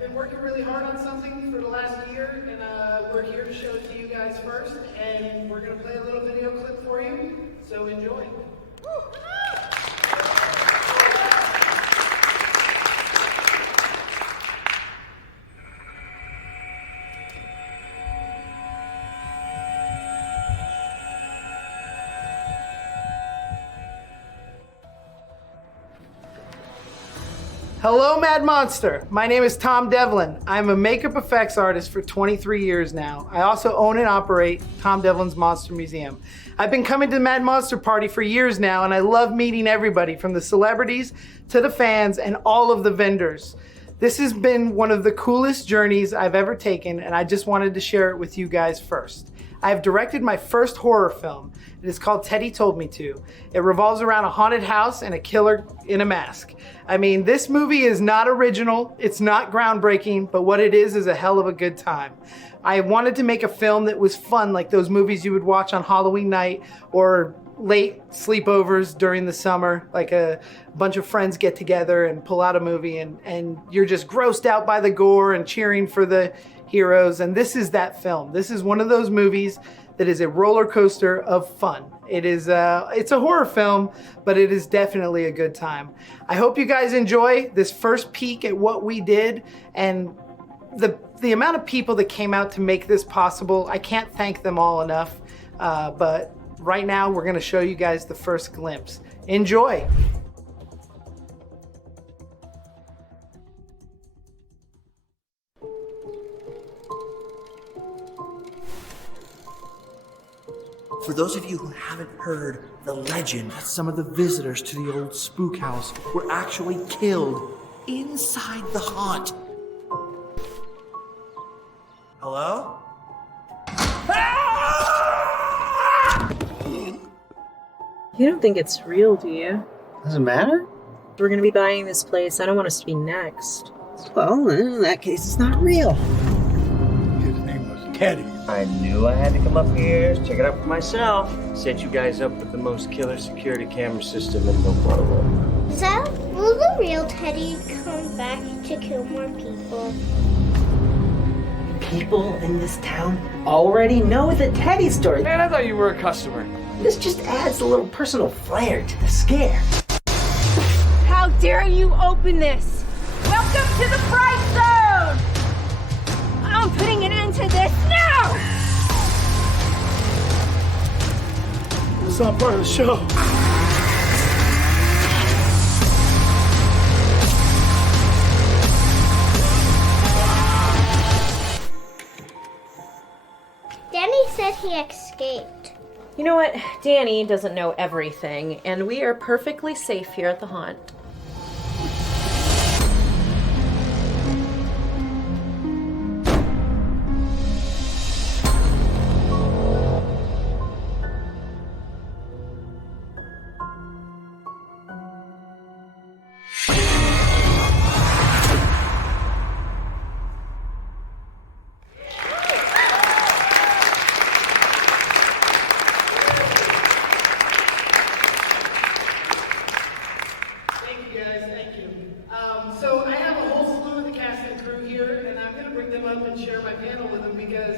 been working really hard on something for the last year, and we're here to show it to you guys first, and we're going to play a little video clip for you, so enjoy. Hello, Mad Monster. My name is Tom Devlin. I'm a makeup effects artist for 23 years now. I also own and operate Tom Devlin's Monster Museum. I've been coming to the Mad Monster Party for years now, and I love meeting everybody from the celebrities to the fans and all of the vendors. This has been one of the coolest journeys I've ever taken, and I just wanted to share it with you guys first. I have directed my first horror film. It is called Teddy Told Me To. It revolves around a haunted house and a killer in a mask. I mean, this movie is not original, it's not groundbreaking, but what it is a hell of a good time. I wanted to make a film that was fun, like those movies you would watch on Halloween night or late sleepovers during the summer, like a bunch of friends get together and pull out a movie and you're just grossed out by the gore and cheering for the heroes. And this is that film. This is one of those movies that is a roller coaster of fun. It's a horror film, but it is definitely a good time. I hope you guys enjoy this first peek at what we did and the amount of people that came out to make this possible. I can't thank them all enough, but right now we're gonna show you guys the first glimpse. Enjoy. For those of you who haven't heard the legend, some of the visitors to the old spook house were actually killed inside the haunt. Hello? You don't think it's real, do you? Doesn't matter? We're gonna be buying this place. I don't want us to be next. Well, in that case, it's not real. His name was Teddy. I knew I had to come up here, check it out for myself. Set you guys up with the most killer security camera system in the world. So, will the real Teddy come back to kill more people? People in this town already know the Teddy story. Man, I thought you were a customer. This just adds a little personal flair to the scare. How dare you open this? Welcome to the Fright Zone! I'm putting an end to this now! It's not part of the show. Danny said he escaped. You know what? Danny doesn't know everything, and we are perfectly safe here at the haunt. So I have a whole slew of the cast and crew here, and I'm going to bring them up and share my panel with them because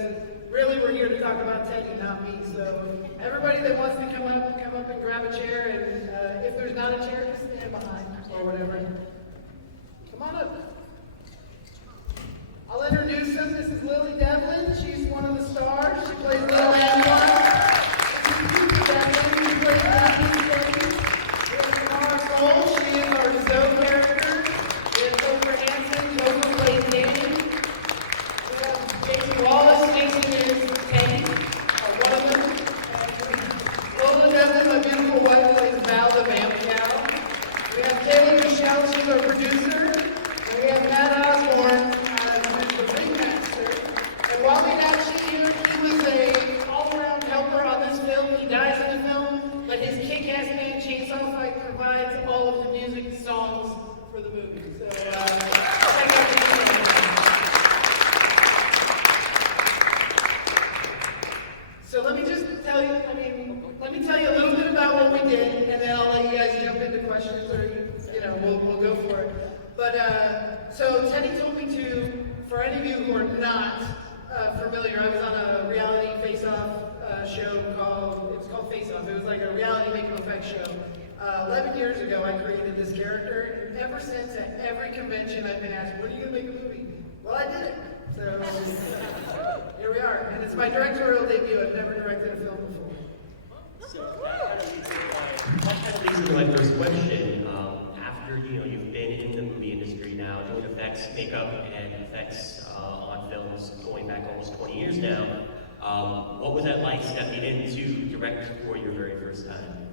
really we're here to talk about Teddy, not me. So everybody that wants to come up and grab a chair, and if there's not a chair, just stand behind or whatever. Come on up. I'll introduce them. This is Lily Devlin. She's one of the stars. She plays Lil Antoine. This is Devlin. She plays Daphne's Teddy. We have Tamara Cole. She is our Zoe character. Wallace Stacy is Teddy, one of them. Lola Devlin, my beautiful wife, plays Val the Vamp Cow. We have Taylor Michelle, she's our producer. And we have not familiar, I was on a reality face-off show called Face-Off. It was like a reality makeup effects show. 11 years ago, I created this character, and ever since, at every convention, I've been asked, when are you going to make a movie? Well, I did it. So, here we are. And it's my directorial debut. I've never directed a film before. So that kind of leads into my first question. After you've been in the movie industry now, doing effects, makeup, and effects on films going back almost 20 years now, what was that like stepping in to direct for your very first time?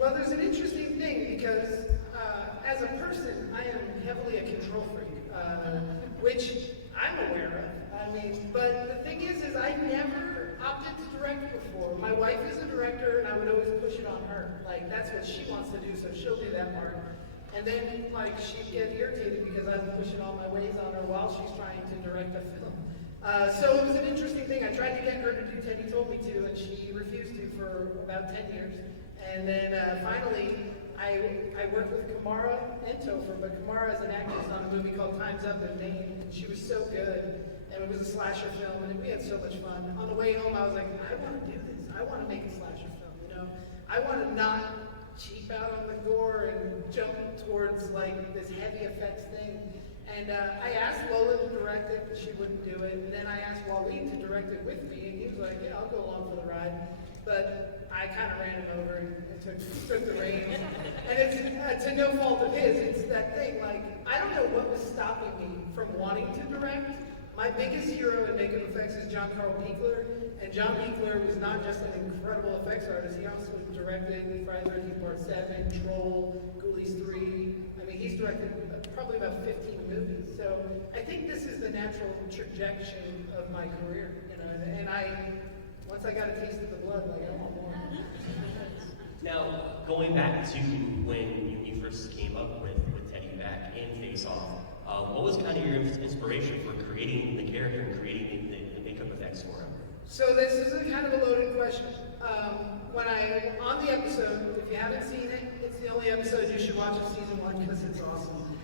Well, there's an interesting thing because as a person, I am heavily a control freak, which I'm aware of. I mean, but the thing is I never opted to direct before. My wife is a director, and I would always push it on her. Like, that's what she wants to do, so she'll do that part. And then, like, she'd get irritated because I'm pushing all my ways on her while she's trying to direct a film. So it was an interesting thing. I tried to get her to do Teddy Told Me To, and she refused to for about 10 years. And then finally, I worked with Kamara and Topher, but Kamara is an actress on a movie called Time's Up in Maine, and she was so good. And it was a slasher film, and we had so much fun. On the way home, I was like, I want to do this. I want to make a slasher film, you know? I want to not cheap out on the gore and jump towards, like, this heavy effects thing. And I asked Lola to direct it, but she wouldn't do it. And then I asked Waleed to direct it with me, and he was like, yeah, I'll go along for the ride. But I kind of ran him over and took the reins. And it's to no fault of his. It's that thing, like, I don't know what was stopping me from wanting to direct. My biggest hero in makeup effects is John Carl Piekler, and John Piekler was not just an incredible effects artist, he also directed Friday the 13th Part 7, Troll, Ghoulies 3. I mean, he's directed probably about 15 movies. So I think this is the natural trajectory of my career, you know, and once I got a taste of the blood, like, I want more. Now, going back to when you first came up with Teddy back in Face Off, what was kind of your inspiration for creating the character and creating the makeup effects for him? So this is a kind of a loaded question. When on the episode, if you haven't seen it, it's the only episode you should watch of season 1 because it's awesome.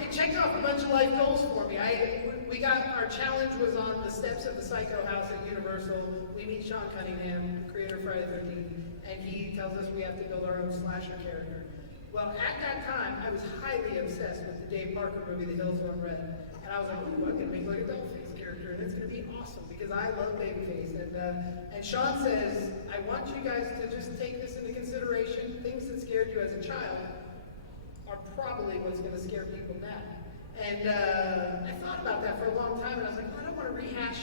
It checked off a bunch of life goals for me. Our challenge was on the steps of the Psycho House at Universal. We meet Sean Cunningham, creator of Friday the 13th, and he tells us we have to build our own slasher character. Well, at that time, I was highly obsessed with the Dave Parker movie, The Hills Run Red. And I was like, ooh, I'm going to make like a Dollface character, and it's going to be awesome, because I love Babyface. And Sean says, I want you guys to just take this into consideration. Things that scared you as a child are probably what's going to scare people now. And I thought about that for a long time, and I was like, I don't want to rehash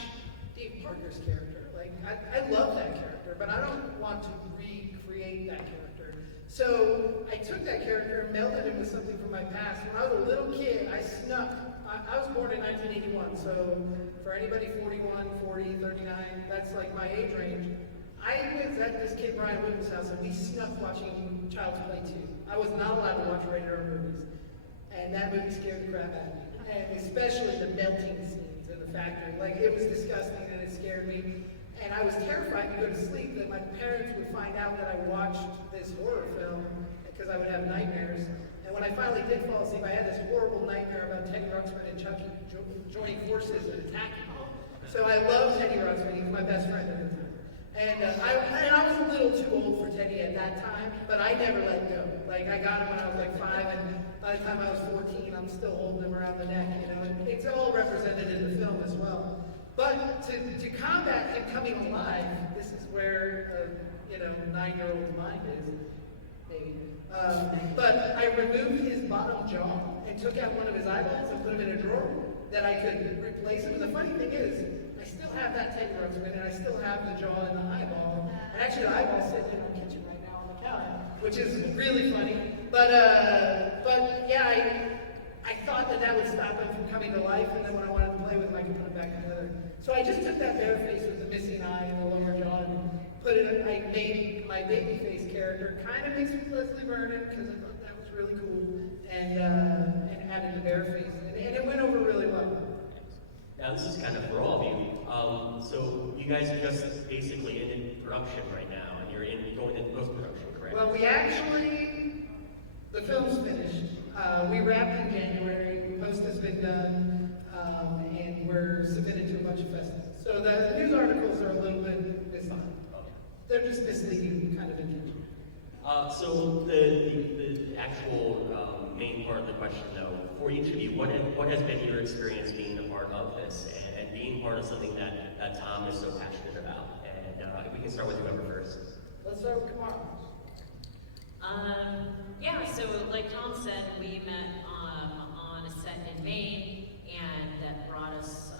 Dave Parker's character. Like, I love that character, but I don't want to recreate that character. So I took that character and melded it with something from my past. When I was a little kid, I snuck. I was born in 1981, so for anybody 41, 40, 39, that's like my age range. I was at this kid Brian Witten's house, and we snuck watching Child's Play 2. I was not allowed to watch rated R movies, and that movie scared the crap out of me. And especially the melting scenes in the factory. Like, it was disgusting, and it scared me. And I was terrified to go to sleep that my parents would find out that I watched this horror film because I would have nightmares. And when I finally did fall asleep, I had this horrible nightmare about Teddy Ruxpin and Chucky joining forces and attacking me. So I love Teddy Ruxpin. He was my best friend at the time. And I was a little too old for Teddy at that time, but I never let go. Like, I got him when I was like 5, and by the time I was 14, I'm still holding him around the neck, you know. And it's all represented in the film as well. But to combat him coming alive, this is where, 9-year-old's mind is, maybe. But I removed his bottom jaw and took out one of his eyeballs and put him in a drawer that I could replace him. And the funny thing is, I still have that Teddy Ruxpin, and I still have the jaw and the eyeball. And actually, the eyeball's sitting in our kitchen right now on the counter, which is really funny. But yeah, I thought that would stop him from coming to life, and then when I wanted to play with him, I could put him back together. So I just took that bare face with the missing eye and the lower jaw and I made my Babyface character kind of mixed with Leslie Vernon because I thought that was really cool, and added the bare face, and it went over really well. Now, this is kind of for all of you. So you guys are just basically in production right now, and you're going into post-production, correct? Well, the film's finished. We wrapped in January, post has been done, and we're submitted bunch of festivals. So the news articles are a little bit misleading. They're just misleading, kind of intentional. So the actual main part of the question, though, for each of you, what has been your experience being a part of this and being part of something that Tom is so passionate about? And we can start with whoever first. Let's start with Kamara. Yeah, so like Tom said, we met on a set in Maine, and that brought us,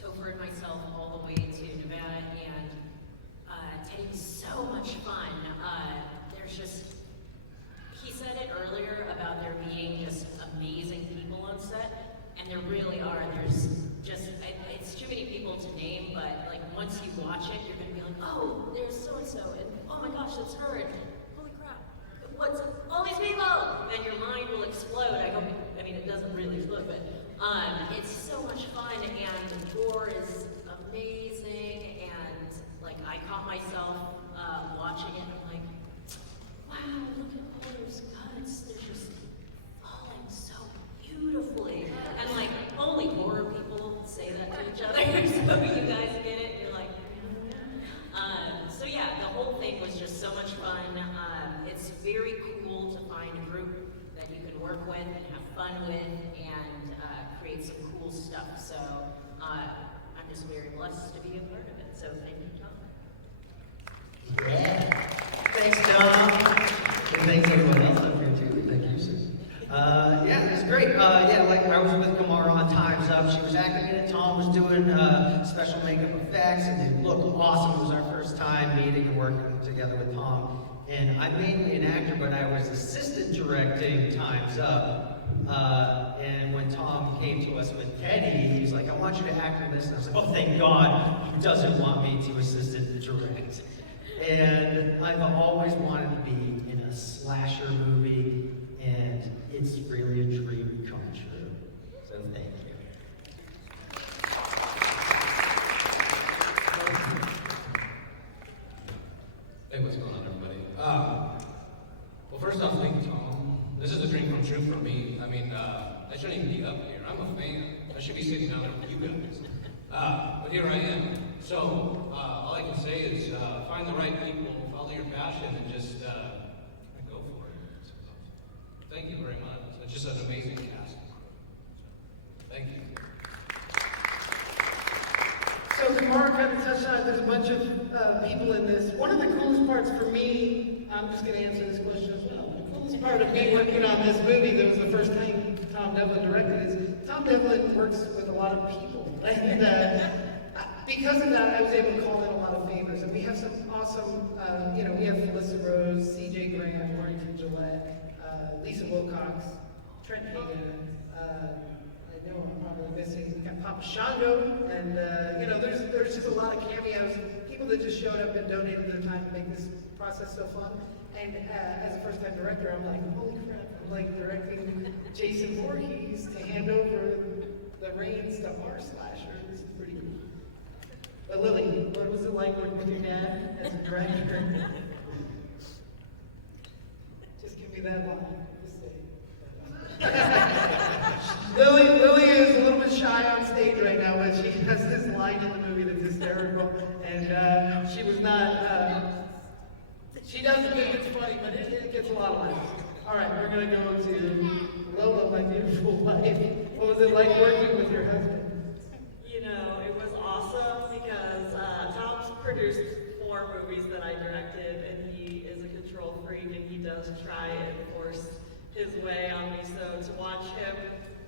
Topher and myself, all the way to Nevada, and Teddy was so much fun. There's just, he said it earlier about there being just amazing people on set, and there really are. There's just, it's too many people to name, but like once you watch it, you're gonna be like, oh, there's so-and-so, and oh my gosh, that's her, and holy crap, what's all these people? And your mind will explode. I mean, it doesn't really explode, but it's so much fun, and the gore is amazing, and like I caught myself watching it, and I'm like, wow, look at all those cuts. They're just falling so beautifully. And like, only horror people say that to each other, so you guys get it. You're like, so yeah, the whole thing was just so much fun. It's very cool to find a group that you can work with and have fun with and create some cool stuff. So I'm just very blessed to be a part of it. So thank you, Tom. Yeah. Thanks, Tom. And thanks everyone else up here too. Thank you, Susan. Yeah, it's great. Yeah, like I was with Kamara on Time's Up. She was acting in it. Tom was doing special makeup effects, and it looked awesome. It was our first time meeting and working together with Tom. And I'm mainly an actor, but I was assistant directing Time's Up. And when Tom came to us with Teddy, he was like, I want you to act in this. And I was like, oh, thank God, he doesn't want me to assistant direct. And I've always wanted to be in a slasher movie, and it's really a dream come true. So thank you. Hey, what's going on, everybody? Well, first off, thank you, Tom. This is a dream come true for me. I mean, I shouldn't even be up here. I'm a fan. I should be sitting down there with you guys. But here I am. So, all I can say is find the right people, follow your passion, and just go for it. Thank you very much. It's just an amazing cast. Thank you. So Kamara kind of touched on it. There's a bunch of people in this. One of the coolest parts for me, I'm just going to answer this question as well. The coolest part of me working on this movie, that was the first time Tom Devlin directed, is Tom Devlin works with a lot of people. And because of that, I was able to call in a lot of favors. And we have some awesome, we have Melissa Rose, C.J. Graham, Warrington Gillette, Lisa Wilcox, Trent Hagan, I know I'm probably missing, we got Papa Shango, and there's just a lot of cameos, people that just showed up and donated their time to make this process so fun. And as a first-time director, I'm like, holy crap, I'm like directing Jason Voorhees to hand over the reins to our slasher. This is pretty cool. But Lily, what was it like working with your dad as a director? Just give me that line. Just say it. Lily is a little bit shy on stage right now, but she has this line in the movie that's hysterical, and she was not. She doesn't think it's funny, but it gets a lot of laughs. All right, we're gonna go to Lola, my beautiful wife. What was it like working with your husband? You know, it was awesome because Tom's produced 4 movies that I directed, and he is a control freak, and he does try and force his way on me. So to watch him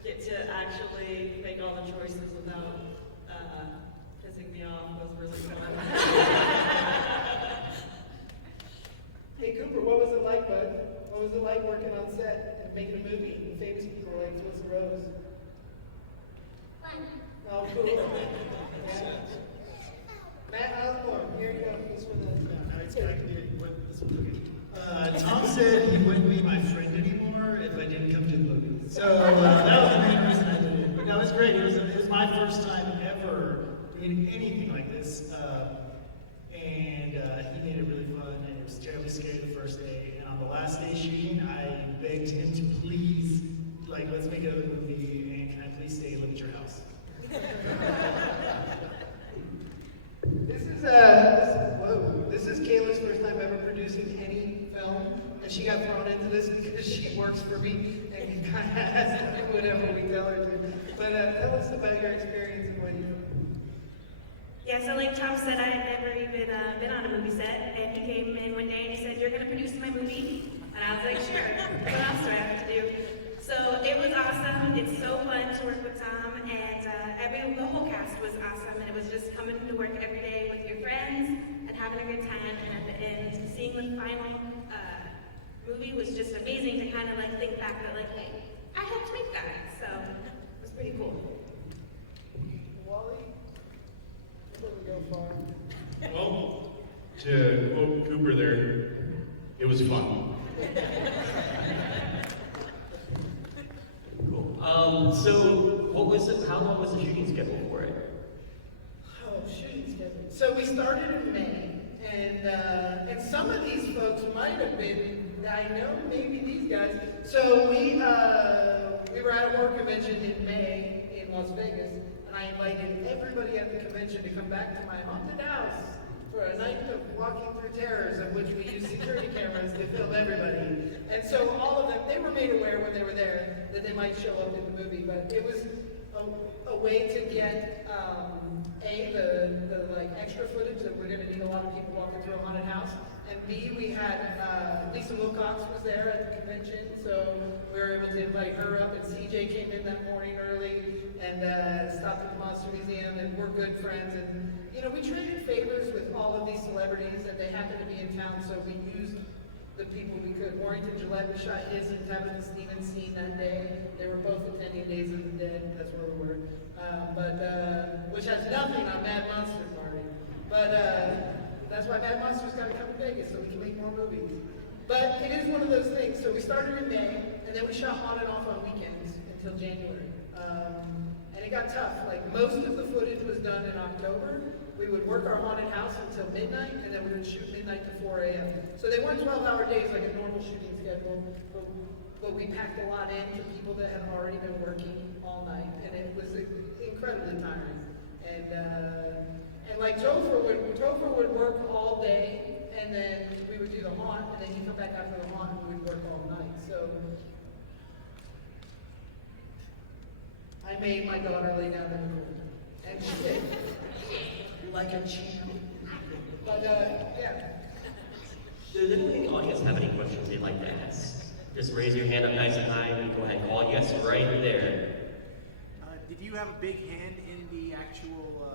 get to actually make all the choices without pissing me off was really fun. Hey Cooper, what was it like, bud? What was it like working on set and making a movie with famous people like Melissa Rose? Fun. Oh, cool. Yeah. Matt Osborne, here you go. This one is. No, it's back to this one. Tom said he wouldn't be my friend anymore if I didn't come to the movie. So that was the main reason I did it. But no, it was great. It was my first time ever doing anything like this. And he made it really fun, and it was terribly scary the first day. And on the last day shooting, I begged him to please, let's make another movie, and can I please stay and live at your house? seen any film, and she got thrown into this because she works for me and kind of has to do whatever we tell her to. But tell us about your experience and what you do. Yeah, so like Tom said, I had never even been on a movie set, and he came in one day and he said, "You're gonna produce my movie?" And I was like, "Sure, what else do I have to do?" So it was awesome. It's so fun to work with Tom, and the whole cast was awesome, and it was just coming to work every day with your friends and having a good time, and at the end, seeing the final movie was just amazing to kind of like think back that like, hey, I helped make that, so it was pretty cool. Wally? Before we go far. Well, to quote Cooper there, it was fun. Cool. So how long was the shooting schedule for it? Oh, shooting schedule. So we started in May, and some of these folks might have been, I know maybe these guys. So we were at a work convention in May in Las Vegas, and I invited everybody at the convention to come back to my haunted house for a night of walking through terrors, of which we used security cameras to film everybody. And so all of them, they were made aware when they were there that they might show up in the movie, but it was a way to get the like extra footage that we're going to need a lot of people walking through a haunted house, and B, we had Lisa Wilcox was there at the convention, so we were able to invite her up, and CJ came in that morning early and stopped at the Monster Museum, and we're good friends, and you know, we traded favors with all of these celebrities, and they happened to be in town, so we used the people we could. Warrington Gillette, we shot his in Devlin Stevens scene that day. They were both attending Days of the Dead, that's where we were. Which has nothing on Mad Monster Party. But that's why Mad Monster's got to come to Vegas, so we can make more movies. But it is one of those things. So we started in May, and then we shot on and off on weekends until January. And it got tough. Like, most of the footage was done in October. We would work our haunted house until midnight, and then we would shoot midnight to 4 a.m. So they weren't 12-hour days like a normal shooting schedule, but we packed a lot in for people that had already been working all night, and it was incredibly tiring. And like Topher would work all day, and then we would do the haunt, and then he'd come back after the haunt, and we would work all night. So I made my daughter lay down in the cold, and she did. Like a champ. But, yeah. Does anyone in the audience have any questions they'd like to ask? Just raise your hand up nice and high and go ahead and call yes right there. Did you have a big hand in the actual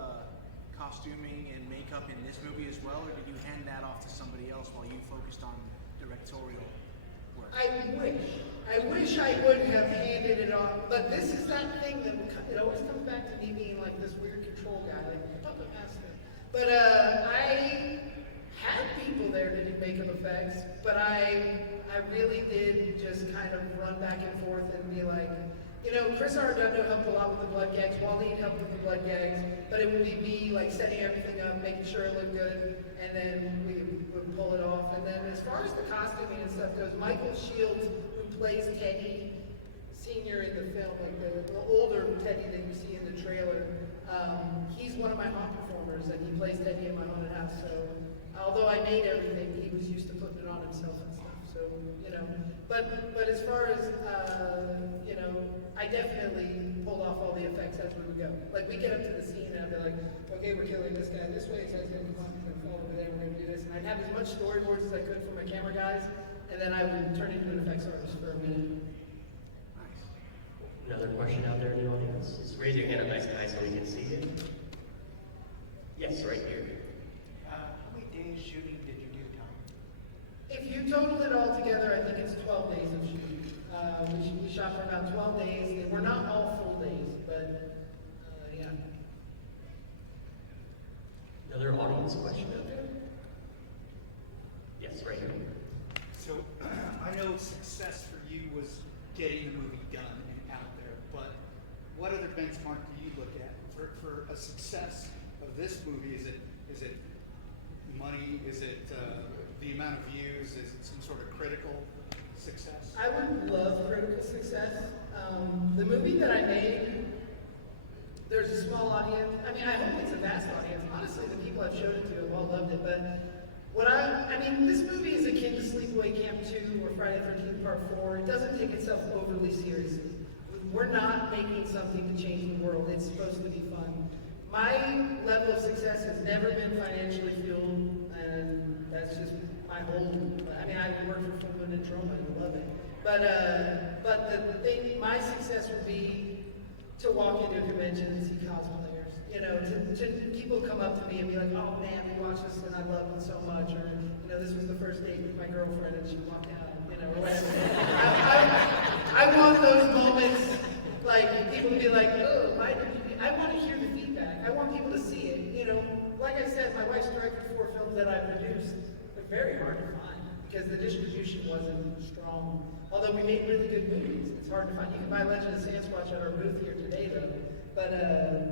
costuming and makeup in this movie as well, or did you hand that off to somebody else while you focused on directorial work? I wish I would have handed it off, but this is that thing that it always comes back to me being like this weird control guy, like puppet master. But I had people there to do makeup effects, but I really did just kind of run back and forth and be like, you know, Chris Arredondo helped a lot with the blood gags, Waleed helped with the blood gags, but it would be me like setting everything up, making sure it looked good, and then we would pull it off. And then as far as the costuming and stuff goes, Michael Shields, who plays Teddy Sr. in the film, like the older Teddy that you see in the trailer, he's one of my haunt performers, and he plays Teddy in my haunted house. So although I made everything, he was used to putting it on himself and stuff. So, you know, but as far as, you know, I definitely pulled off all the effects as we would go. Like, we get up to the scene and I'd be like, okay, we're killing this guy this way, so he's gonna come on, he's gonna fall over there, we're gonna do this. And I'd have as much storyboards as I could for my camera guys, and then I would turn into an effects artist for a minute. Another question out there in the audience? Just raise your hand up nice and high so we can see you. Yes, right here. How many days shooting did you do, Tom? If you total it all together, I think it's 12 days of shooting. We shot for about 12 days. They were not all full days, but yeah. Another audience question out there? Yes, right here. So I know success for you was getting the movie done and out there, but what other benchmark do you look at for a success of this movie? Is it money? Is it the amount of views? Is it some sort of critical success? I would love critical success. The movie that I made, there's a small audience. I mean, I hope it's a vast audience. Honestly, the people I've showed it to have all loved it, but This movie is akin to Sleepaway Camp 2 or Friday the 13th Part 4. It doesn't take itself overly seriously. We're not making something to change the world. It's supposed to be fun. My level of success has never been financially fueled, and that's just my whole. I work for Full Moon and Trauma and I love it. But the thing, my success would be to walk into a convention and see cosplayers. To people come up to me and be like, oh man, we watched this and I loved it so much, or this was the first date with my girlfriend and she walked out, or whatever. I want those moments, like people to be like, oh, I want to hear the feedback. I want people to see it. Like I said, my wife's directed 4 films that I produced. They're very hard to find because the distribution wasn't strong. Although we made really good movies, it's hard to find. You can buy Legend of Sasquatch at our booth here today, though. But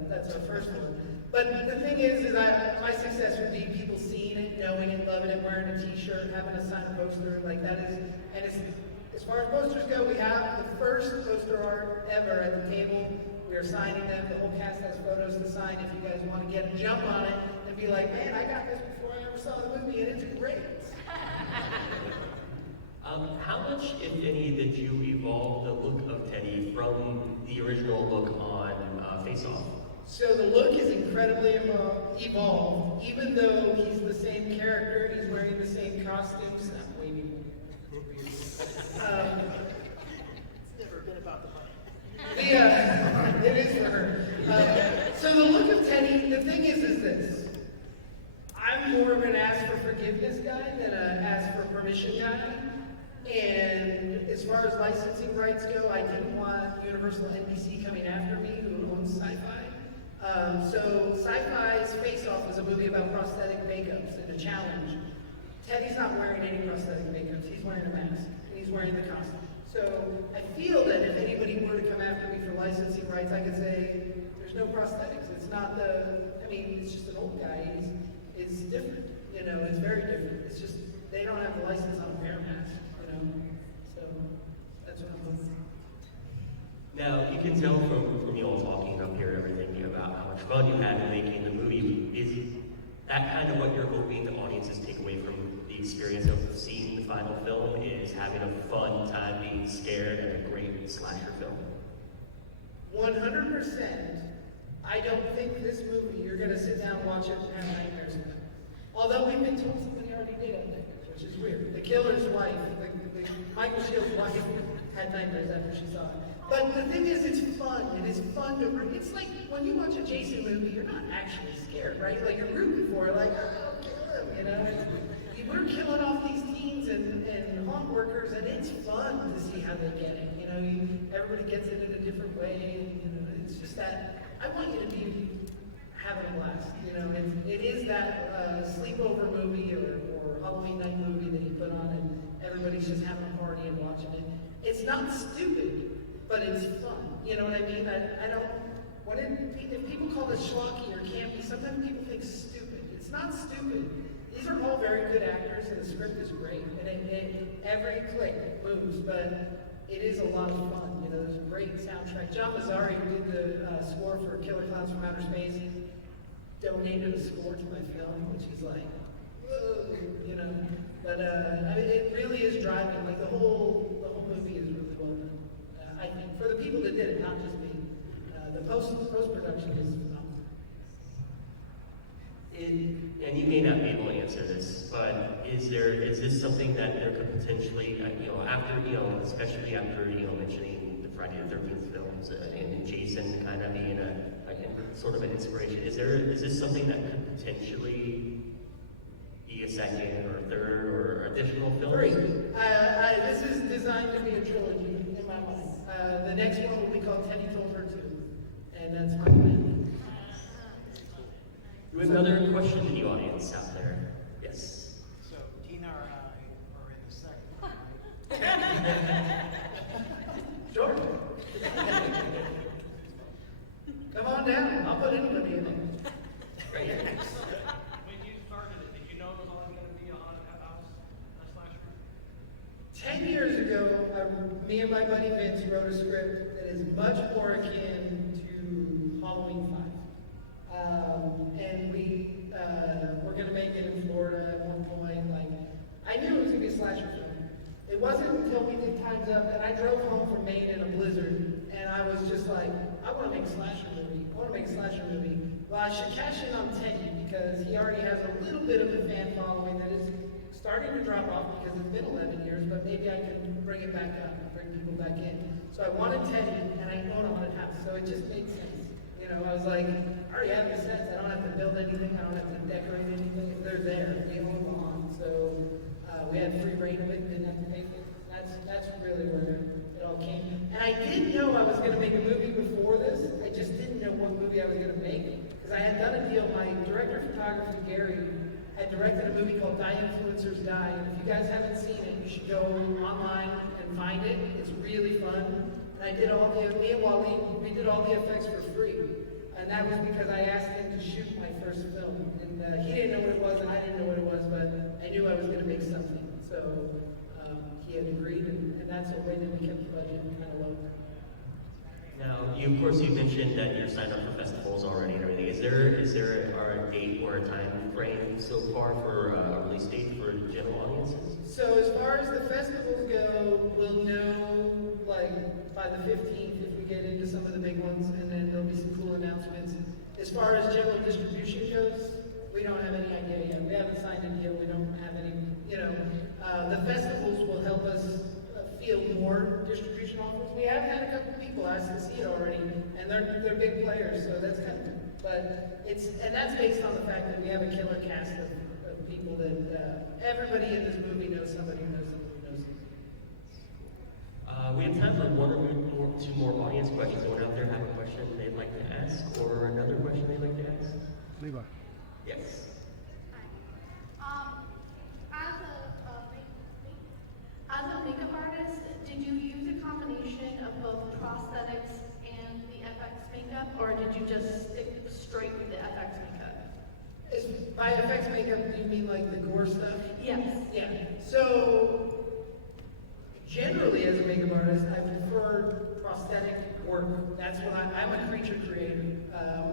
that's our first one. But the thing is my success would be people seeing it, knowing it, loving it, wearing a T-shirt, having a signed poster like that is. And as far as posters go, we have the first poster art ever at the table. We are signing them. The whole cast has photos to sign. If you guys want to get a jump on it and be like, man, I got this before I ever saw the movie, and it's great. How much, if any, did you evolve the look of Teddy from the original look on Face Off? So the look is incredibly evolved, even though he's the same character, he's wearing the same costumes. I'm waving. It's never been about the money. It is for her. So the look of Teddy, the thing is this. I'm more of an ask for forgiveness guy than an ask for permission guy. And as far as licensing rights go, I didn't want Universal NBC coming after me, who owns Sci-Fi. So Sci-Fi's Face Off was a movie about prosthetic makeups and a challenge. Teddy's not wearing any prosthetic makeups. He's wearing a mask. And he's wearing the costume. So I feel that if anybody were to come after me for licensing rights, I could say, there's no prosthetics. It's not it's just an old guy. It's different. It's very different. It's just, they don't have the license on a bear mask. So that's what I'm looking for. Now, you can tell from you all talking up here and everything about how much fun you had making the movie. Is that kind of what you're hoping the audiences take away from the experience of seeing the final film, is having a fun time being scared at a great slasher film? 100%. I don't think this movie, you're going to sit down and watch it and have nightmares about it. Although we've been told somebody already did have nightmares, which is weird. The killer's wife, Michael Shield's wife, had nightmares after she saw it. But the thing is, it's fun. It is fun to root. It's like when you watch a Jason movie, you're not actually scared, right? Like you're rooting for it, like, oh, kill him, We're killing off these teens and haunt workers, and it's fun to see how they get it. Everybody gets it in a different way. It's just that I want you to be having a blast. It is that sleepover movie or Halloween night movie that you put on and everybody's just having a party and watching it. It's not stupid, but it's fun. You know what I mean? I don't. If people call it schlocky or campy, sometimes people think stupid. It's not stupid. These are all very good actors, and the script is great, and every click moves. But it is a lot of fun. There's a great soundtrack. John Mazzari, who did the score for Killer Clowns from Outer Space, donated a score to my film, which is like, whoa, But it really is driving. Like the whole movie is really well done. I think for the people that did it, not just me. The post production is phenomenal. And you may not be able to answer this, but is this something that there could potentially, after, especially after, mentioning the Friday the 13th films and Jason kind of being a sort of an inspiration, is this something that could potentially be a second or a third or additional film? Three. This is designed to be a trilogy in my mind. The next one will be called Teddy Told Her To, and that's my plan. Do we have another question in the audience out there? Yes. So Tina or I are in the second. Sure. Come on down. I'll put anybody in it. Right. When you started it, did you know it was always going to be a haunted house slasher? 10 years ago, me and my buddy Vince wrote a script that is much more akin to Halloween 5. And we're going to make it in Florida at one point. slasher film. It wasn't until we did Time's Up, and I drove home from Maine in a blizzard, and I was just like, I want to make a slasher movie. I want to make a slasher movie. Well, I should cash in on Teddy, because he already has a little bit of a fan following that is starting to drop off because it's been 11 years, but maybe I can bring it back up and bring people back in. So I wanted Teddy, and I own a haunted house, so it just made sense. You know, I was like, I already have the sets. I don't have to build anything. I don't have to decorate anything. They're there. We own the haunt. So we had free reign of it, didn't have to pay for it. That's really where it all came. And I did know I was going to make a movie before this. I just didn't know what movie I was going to make. Because I had done a deal. My director of photography, Gary, had directed a movie called Die Influencers Die. And if you guys haven't seen it, you should go online and find it. It's really fun. And I did all the, me and Waleed, we did all the effects for free. And that was because I asked him to shoot my first film. And he didn't know what it was, and I didn't know what it was, but I knew I was going to make something. So he had agreed, and that's a way that we kept the budget kind of low. Now, of course, you mentioned that you're signed up for festivals already and everything. Is there a date or a time frame so far for a release date for general audiences? So as far as the festivals go, we'll know like by the 15th if we get into some of the big ones, and then there'll be some cool announcements. As far as general distribution goes, we don't have any idea yet. We haven't signed a deal. We don't have any, the festivals will help us field more distribution offers. We have had a couple people ask to see it already, and they're big players, so that's kind of cool. But that's based on the fact that we have a killer cast of people that everybody in this movie knows somebody who knows somebody who knows somebody. We have time for one or two more audience questions. Anyone out there have a question they'd like to ask, or another question they'd like to ask? Levi. Yes. As a makeup artist, did you use a combination of both prosthetics and the FX makeup, or did you just stick straight with the FX makeup? By FX makeup, do you mean like the gore stuff? Yes. Yeah. So, generally as a makeup artist, I prefer prosthetic work. That's what I'm a creature creator,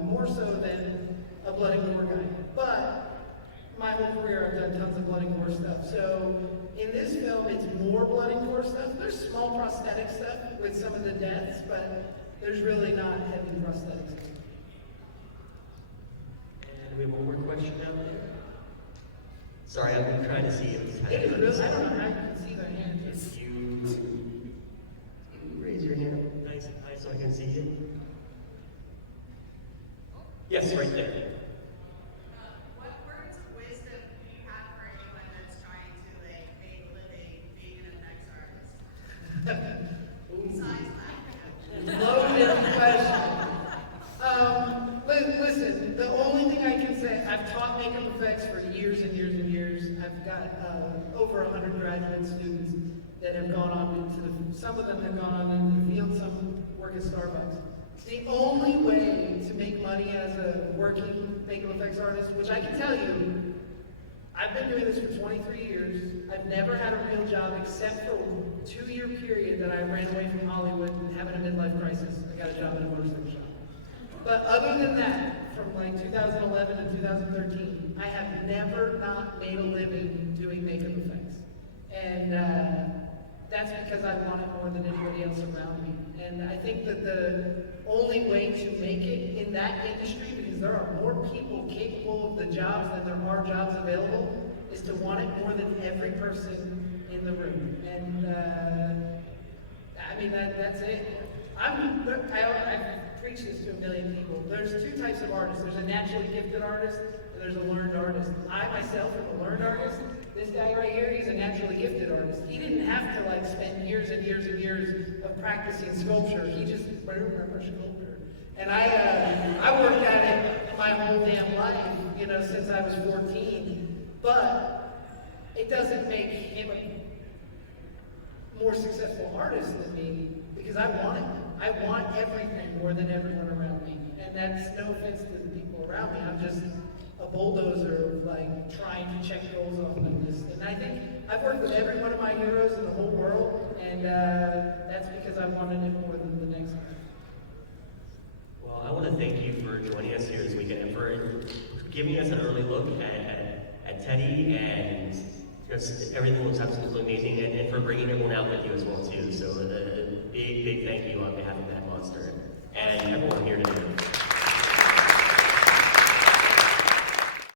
more so than a blood and gore guy. But my whole career, I've done tons of blood and gore stuff. So in this film, it's more blood and gore stuff. There's small prosthetic stuff with some of the deaths, but there's really not heavy prosthetics. And we have one more question down there. Sorry, I'm trying to see if it is really, I don't know how you can see their hands. If you raise your hand nice and high so I can see it. Yes, right there. Loaded question. Listen, the only thing I can say, I've taught makeup effects for years and years and years. I've got over 100 graduate students that have gone on into some of them have gone on into the field, some work at Starbucks. The only way to make money as a working makeup effects artist, which I can tell you, I've been doing this for 23 years. I've never had a real job except for a 2-year period that I ran away from Hollywood having a midlife crisis. I got a job in a motorcycle shop. But other than that, from like 2011 to 2013, I have never not made a living doing makeup effects. And that's because I want it more than anybody else around me. And I think that the only way to make it in that industry, because there are more people capable of the jobs than there are jobs available, is to want it more than every person in the room. And I mean, that's it. I preach this to a million people. There's two types of artists. There's a naturally gifted artist, and there's a learned artist. I myself am a learned artist. This guy right here, he's a naturally gifted artist. He didn't have to like spend years and years and years of practicing sculpture. He just sculpture. And I worked at it my whole damn life, since I was 14. But it doesn't make him a more successful artist than me, because I want it. I want everything more than everyone around me. And that's no offense to the people around me. I'm just a bulldozer, like, trying to check goals off my list. And I think I've worked with every one of my heroes in the whole world, and that's because I wanted it more than the next one. Well, I want to thank you for joining us here this weekend and for giving us an early look at Teddy and Because everything looks absolutely amazing, and for bringing everyone out with you as well too. So a big thank you on behalf of Mad Monster and everyone here today.